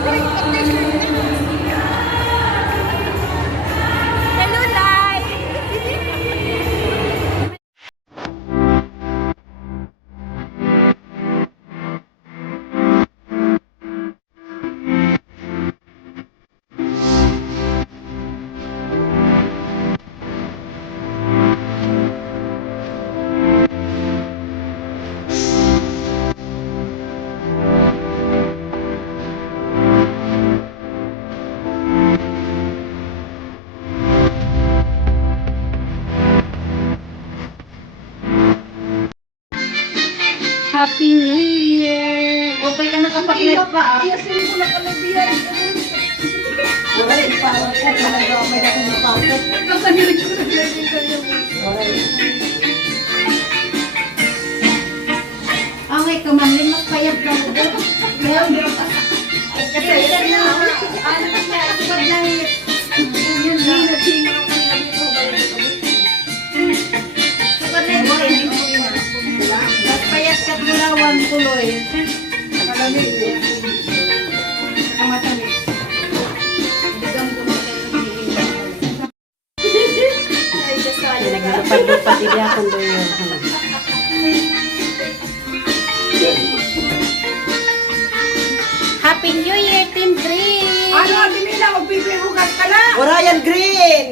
Hello, Lai! Happy New Year! Okay ka nakapag-live pa? Yasin ko na pala biyan. Wala, parang ko talaga may nakapagpapit. Nakanilig ko nag-live yung kanyang Okay, kumanin mas payag ka mo. Meron din pa. Kasi yan na. Ano na siya? Pag na yun na. Nagsingin ako nga dito. Pag na yun. Mas payag ka gulawan tuloy. Nakalamig. Nakamatamig. Ay, just sa akin. Nagpapaglupat hindi akong doon. Happy New Year, Team Green! Ano, Dimila, magpipirugas ka na! Orion Green!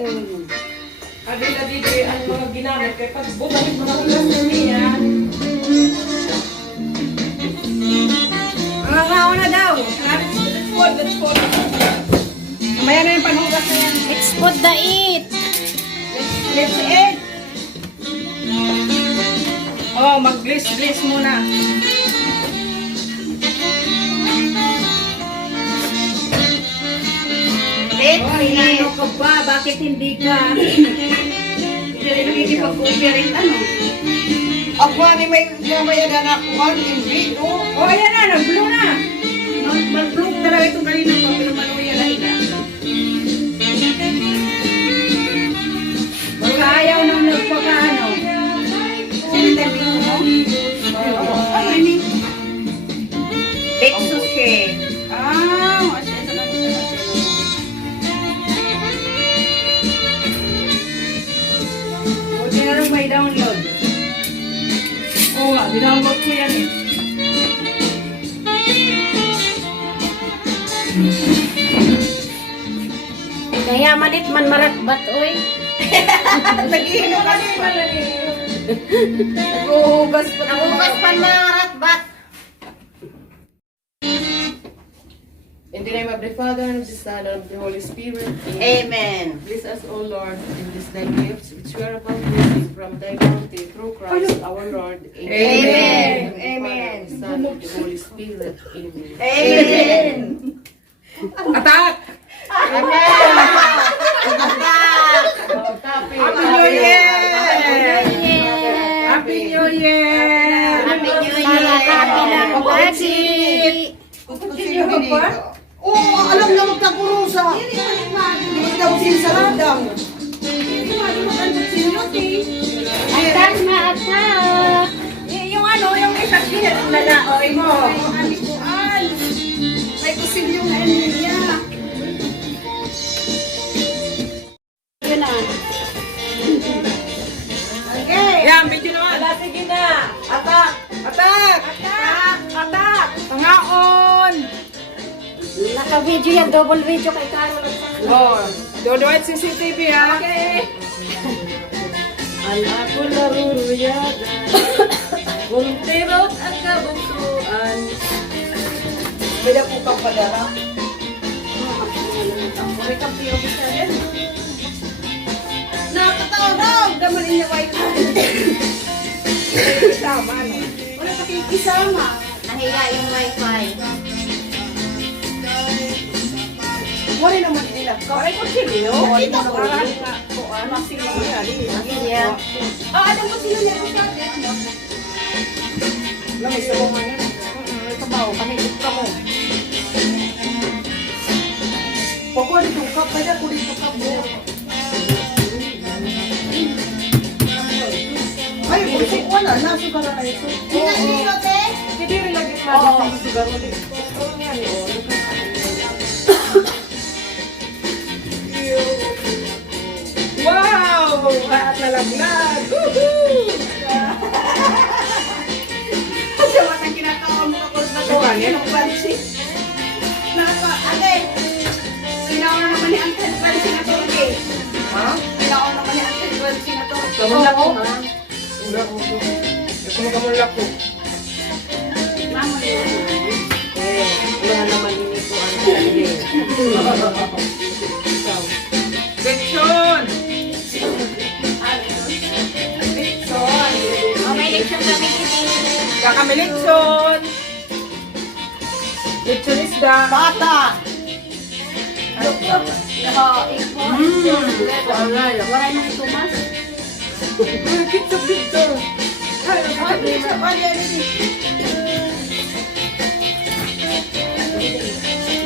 Adila dito ang mga ginamit kay pag bumalik mga ulas na niya. Mga ngao na daw. Let's fall. Mamaya na yung panhugas na yan. It's for the eat! Let's eat. Oh, mag-bliss muna. Ano ka ba? Bakit hindi ka? Hindi rin nakikipag-cooperate, ano? Ako ni may namayagan ako ang hindi ko. Oh, ayan na, nag-blue na. Mag-blue talaga itong kanina pa, pero manuya na ila. Baka ayaw nang nagpakaano. Sinitembing mo? Ano ini? Bake sushi. Ah, asya lang ito. Buti na lang may download. Oo nga, dinownload ko yan eh. Kaya manit man maratbat, oy! Nag-iinom ka din pala eh. Nag-uhugas pa. Nagugas pa maratbat! In the name of the Father, and of the Son, and of the Holy Spirit. Amen. Bless us, O Lord, in this thy gifts, which we are about to receive from thy bounty through Christ our Lord. Amen. Amen. The Son, and the Holy Spirit. Amen. Amen. Atak! Amen. Happy Happy New Year! Happy Happy New Year! Happy New Year. Happy lang lagi! Sino ba? Oo, alam na magkakurusa. Hindi daw sinsaradang. Atak na atak! Yung ano, yung isang nalaoy mo. Yung alikuan. May kusilyong na niya. Yun na. Okay. Yan, medyo naman. Ala, sige na. Atak! Atak! Atak! Atak! Pangaon! Naka-video yan, double video kay Carol. Oh, dodoit CCTV ha. Okay. Ang ako naruruyada. Kung tirot ang kabungsuan. Bida po kang padara. May kampiyo kita din. Nakatawag! Daman niya white. Isama, ano? Wala pakikisama. Nahiga yung wifi. Wala naman nila. Kaya ko sila. Nakita ko Parang rin. nga, ano sila niya. Yeah. Ano mo sila niya? Ano? Lamay sa mga yan. Ito ba? Panigit ka mo. Pako dito ka, kaya ko dito ka mo. Ay, wala. Nasugara na ito. Hindi rin lagi pa sa sigaro. Gusto niya niyo. Laglag! Woohoo! Kasi wala kinakaon mo ako na to. Ang pansi. Ate, sinaon na naman ni Uncle Pansi na to. Ha? Sinaon naman ni Uncle Pansi na to. Kamulak ko, ha? Kamulak ko. Ito mo kamulak ko. Mama niya. Wala naman ini ko ang ikaw. Section! Oh, may leksyon kami hindi. Kami leksyon! Leksyon isda. Bata! Wala nang tumas. Kitsa dito.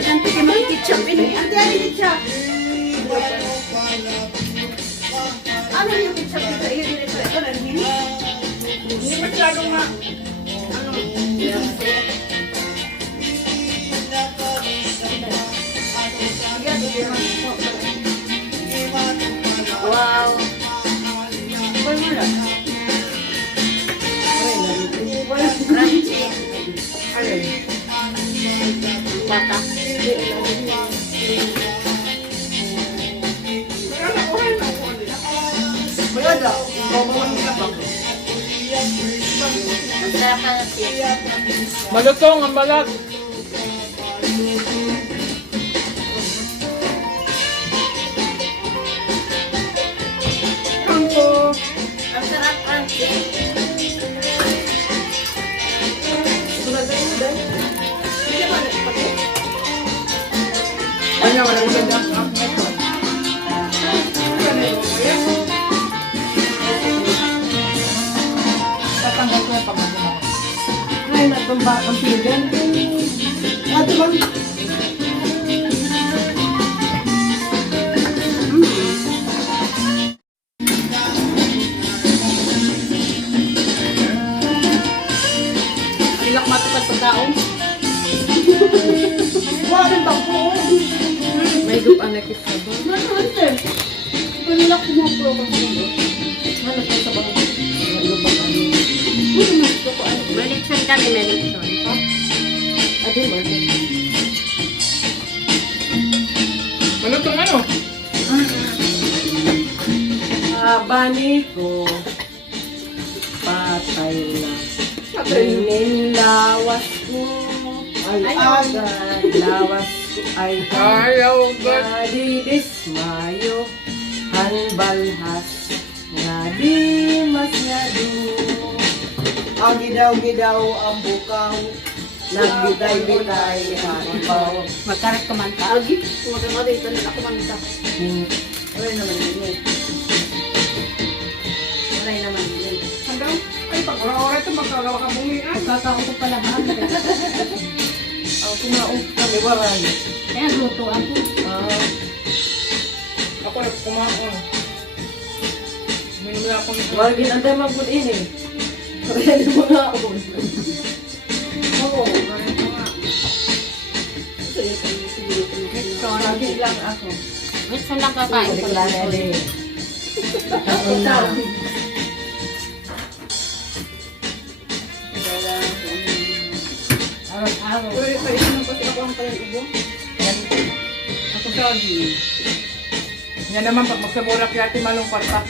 Nanti kayo makikitsap ini. Ante, ano yung kitchap? Ano yung kitchap dito? Ito na rin. Hindi masyadong ma... Wow. Crunchy. Bata. Mayada, babawan nila ba? Ang sarap na siya. Malutong ang balat. Kampo. Ang sarap crunchy. Ano, wala maganda. Tatanggal ko yung pamagano. Ay, natumba ang pigan. Ate, ma'am. Ilak matupad sa taong. Wala ba po? May dupa na kita ba? Ano, ante? Ito nila kumupro ko dito. Ano pa sa bang? Ano ba kami? May leksyon kami, may leksyon. Adi mo. Malutong ano? Bani ko patay na. Kainin lawas ko. Ay, lawas ko ay nadidismayo. Hanbalhas nga di masyado. Ang gidaw-gidaw ang bukaw. Nagbitay-bitay haripaw. Magkarat kumanta. Agi, kumagama dito nila kumanta. Wala naman yun. Wala naman yun. Hanggang, ay, pag-ora ito, magkagawa ka bumian. Pagkakaon ko pala ba? Ang kumaong kami, waray. Kaya luto ako. Ako kumaon. Minum na ako nito. Wagin ang damang po ini. Kaya di mo nga ako. Oo, wala ko nga. Lagi lang ako. Minsan lang kakain ko lang. Una. Araw-araw. Uy, painom kasi ako ang kanyang ubo. Ako sagi. Yan naman pag magsaburak yati malong parta.